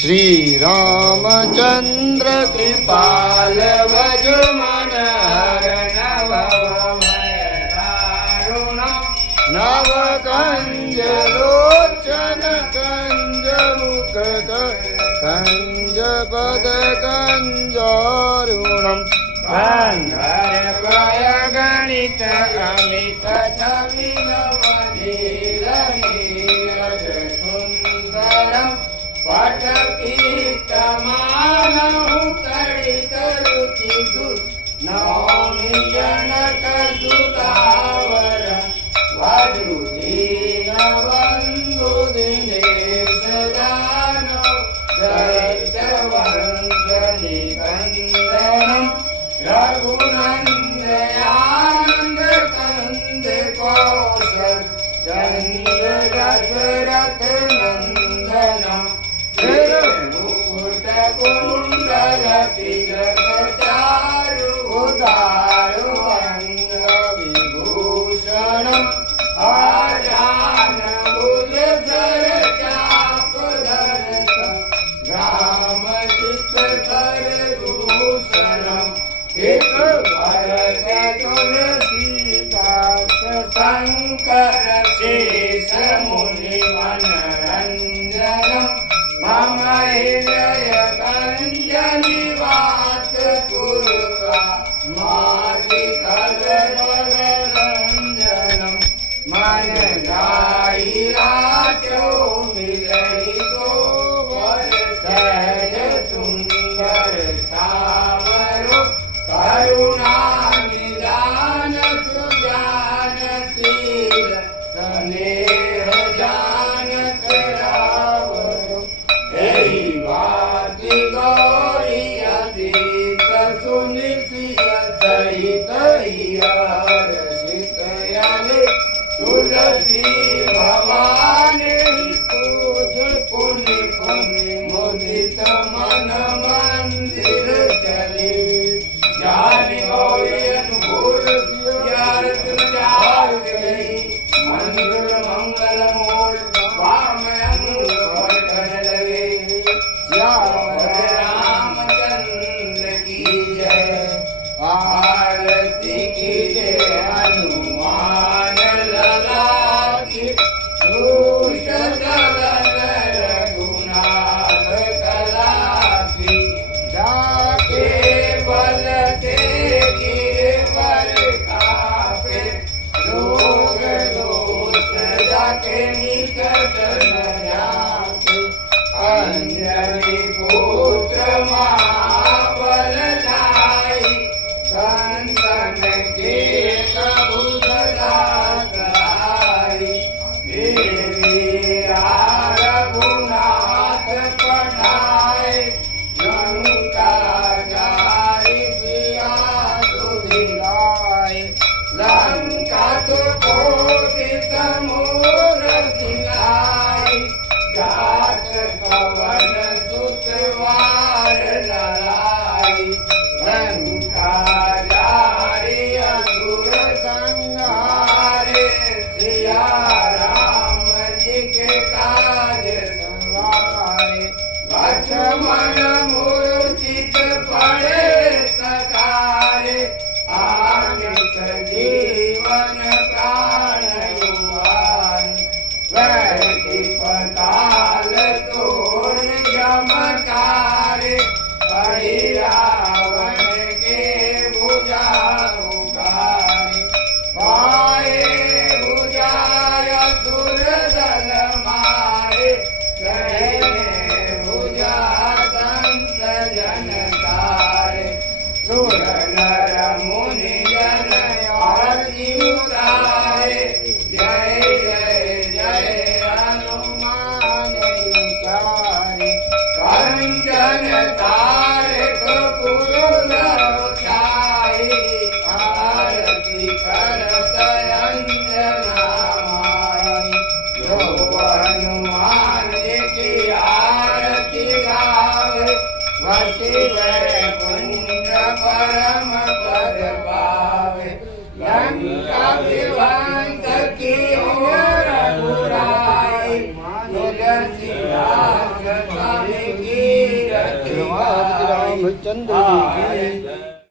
श्री रामचंद्र कृपाल भज मन हर नव कंज लोचन कंज मुख कंज पद कंजारुणम गंधर्वय गणित अमित छवि नवनील नीरज सुंदरम पटपीतमानहु कड़ित रुचि नौमि जनक सुतावर वधुदीन बंधु दिनेश दानव दैत्य वंश निकंदनम रघुनंदयानंद कंद कौशल चंद्र दशरथ नंदनम मुकुट कुंडल तिलक चारु उदारु अंग विभूषणम आजान भुज सर चाप दर्श राम चित कर भूषणम एक भरत तुलसीदास शंकर शेष मुनि मनरंजनम मम हृदय कंज निवास कुरुका माधि कलरंजनम मन गाई राचो मिलई तो वर सहज सुंदर सावरो करुणा निदान सुजान शील स्नेह जानत रावरो बाती गौरी अतीत सुनिशिय सहित हर्षित याले तुलसी भवानी पूज पुनि पुनि मुदित मन मंदिर चले जानी गौरी अनुभूल सियारत जाग गई मंगल मंगल मोल वाम अंग कर लगे रामचंद्र की जय आरती की जय हनुमान लला की दूष गगन रघुनाथ कला की जाके बल से गिरे पर कापे लोग दोष जाके निकट न जाके अंजलि पुत्र महाबल लाई संतन के कबू सदाई देवी रघुनाथ पढ़ाए लंका जाई सिया सुधिराए लंका तो कोटि समूर सिंगाई जात पवन सुतवार ललाई लंका जारी असुर संहारे सिया राम जी के काज सवारे लक्ष्मण मूर्छित पड़े सकारे आने सजीवन प्राण युवारे वैति पताल तोड़ यमकारे हरि रावण के भुजा उगारे पाए भुजाय असुर दल मारे सहे भुजा संत जन तारे सुर नर मुनि जन आरती उतारे जय जय जय हनुमान उचारे कंचन तारक पुरुष छाई आरती करत अंजना माई जो हनुमान की आरती गावे वसी वैकुंठ परम पद पावे लंका विध्वंस की ओर बुराई तुलसीदास स्वामी की की रामचंद्र जी की